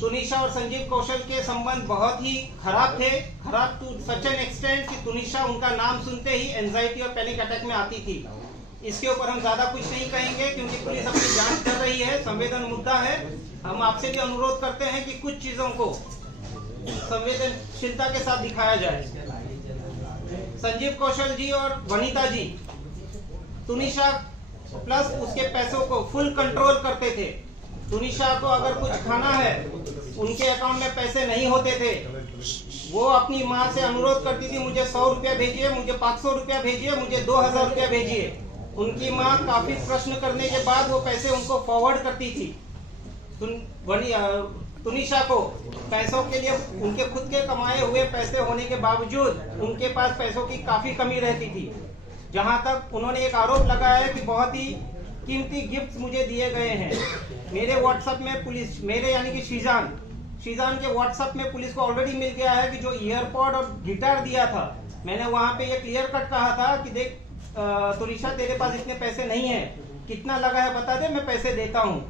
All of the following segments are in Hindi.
तुनिशा और संजीव कौशल के संबंध बहुत ही खराब थे, खराब टू सच एन एक्सटेंट कि तुनिशा उनका नाम सुनते ही एंजाइटी और पैनिक अटैक में आती थी। इसके ऊपर हम ज्यादा कुछ नहीं कहेंगे क्योंकि पुलिस अपनी जांच कर रही है, संवेदन मुद्दा है। हम आपसे भी अनुरोध करते हैं कि कुछ चीजों को संवेदनशीलता के साथ दिखाया जाए। संजीव कौशल जी और वनिता जी तुनिशा प्लस उसके पैसों को फुल कंट्रोल करते थे। तुनिशा को अगर कुछ खाना है, उनके अकाउंट में पैसे नहीं होते थे, वो अपनी माँ से अनुरोध करती थी मुझे 100 रुपया भेजिए, मुझे 500 रुपया भेजिए, मुझे 2000 रुपया भेजिए। उनकी माँ काफी प्रश्न करने के बाद वो पैसे उनको फॉरवर्ड करती थी। तुनिशा को पैसों के लिए उनके खुद के कमाए हुए पैसे होने के बावजूद उनके पास पैसों की काफी कमी रहती थी। जहां तक उन्होंने एक आरोप लगाया है कि बहुत ही कीमती गिफ्ट मुझे दिए गए हैं। मेरे व्हाट्सएप में पुलिस, मेरे यानी कि शीजान के व्हाट्सएप में पुलिस को ऑलरेडी मिल गया है कि जो ईयरपॉड और गिटार दिया था, मैंने वहां पे ये क्लियर कट कहा था कि देख तुनिशा तेरे पास इतने पैसे नहीं है, कितना लगा है बता दे, मैं पैसे देता हूँ।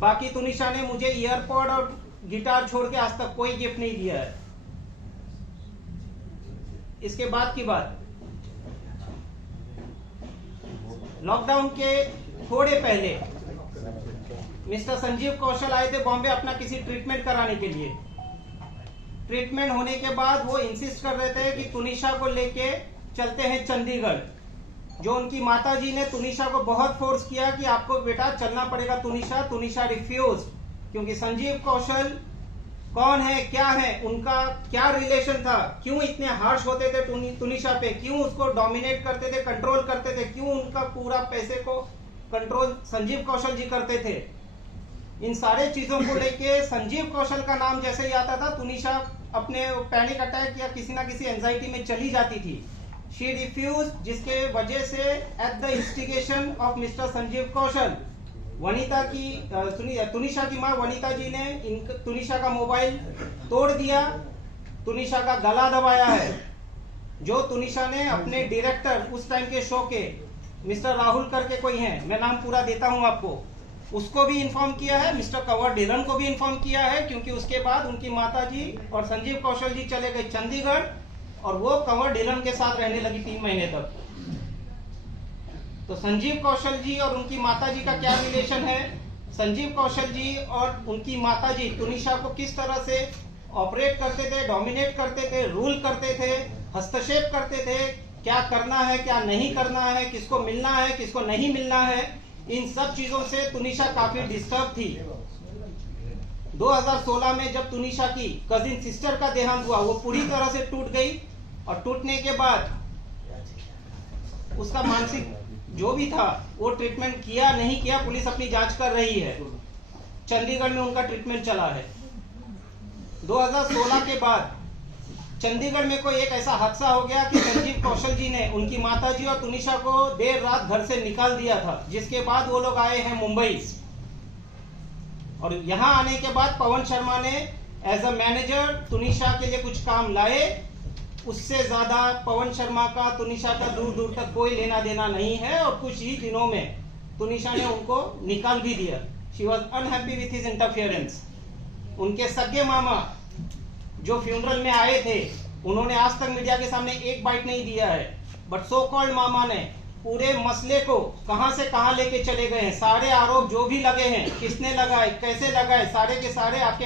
बाकी तुनिशा ने मुझे ईयरपॉड और गिटार छोड़ के आज तक कोई गिफ्ट नहीं दिया है। इसके बाद की बात, लॉकडाउन के थोड़े पहले मिस्टर संजीव कौशल आए थे बॉम्बे अपना किसी ट्रीटमेंट कराने के लिए। ट्रीटमेंट होने के बाद वो इंसिस्ट कर रहे थे कि तुनिशा को लेके चलते हैं चंडीगढ़। जो उनकी माताजी ने तुनिशा को बहुत फोर्स किया कि आपको बेटा चलना पड़ेगा तुनिशा। तुनिशा रिफ्यूज, क्योंकि संजीव कौशल कौन है, क्या है, उनका क्या रिलेशन था, क्यों इतने हार्श होते थे तुनिशा पे, क्यों उसको डोमिनेट करते थे, कंट्रोल करते थे, क्यों उनका पूरा पैसे को कंट्रोल संजीव कौशल जी करते थे। इन सारे चीजों को लेके संजीव कौशल का नाम जैसे ही आता था, तुनिशा अपने पैनिक अटैक या किसी ना किसी एंजाइटी में चली जाती थी। शी रिफ्यूज, जिसके वजह से at the instigation of mister Sanjeev Kaushal, Vanita की तुनिशा की मां वनिता जी ने तुनिशा का मोबाइल तोड़ दिया, तुनिशा का गला दबाया है। जो तुनिशा ने अपने डायरेक्टर उस टाइम के शो के मिस्टर राहुल करके कोई हैं, मैं नाम पूरा देता हूं आपको, उसको भी इन्फॉर्म किया है, मिस्टर कंवर ढिल्लन को भी इन्फॉर्म किया है, क्योंकि उसके बाद उनकी माताजी और संजीव कौशल जी चले गए चंडीगढ़ और वो कंवर ढिल्लन के साथ रहने लगी 3 महीने तक। तो संजीव कौशल जी और उनकी माताजी का क्या रिलेशन है, संजीव कौशल जी और उनकी माताजी तुनिशा को किस तरह से ऑपरेट करते थे, डोमिनेट करते थे, रूल करते थे, हस्तक्षेप करते थे, क्या करना है क्या नहीं करना है, किसको मिलना है किसको नहीं मिलना है, इन सब चीजों से तुनिशा काफी डिस्टर्ब थी। 2016 में जब तुनिशा की कजिन सिस्टर का देहांत हुआ, वो पूरी तरह से टूट गई और टूटने के बाद उसका मानसिक जो भी था वो ट्रीटमेंट किया नहीं किया, पुलिस अपनी जांच कर रही है। चंडीगढ़ में उनका ट्रीटमेंट चला है। 2016 के बाद चंडीगढ़ में कोई एक ऐसा हादसा हो गया कि संजीव कौशल जी ने उनकी माताजी और तुनिशा को देर रात घर से निकाल दिया था, जिसके बाद वो लोग आए हैं मुंबई। और यहाँ आने के बाद पवन शर्मा ने एज अ मैनेजर तुनिशा के लिए कुछ काम लाए। उससे ज्यादा पवन शर्मा का तुनिशा का दूर दूर तक कोई लेना देना नहीं है और कुछ ही दिनों में तुनिशा ने उनको निकाल भी दिया। She was unhappy with his interference. उनके सगे मामा जो फ्यूनरल में आए थे, उन्होंने आज तक मीडिया के सामने एक बाइट नहीं दिया है, बट सो कॉल्ड मामा ने पूरे मसले को कहां से कहां लेके चले गए हैं। सारे आरोप जो भी लगे हैं, किसने लगाए, कैसे लगाए, सारे के सारे आपके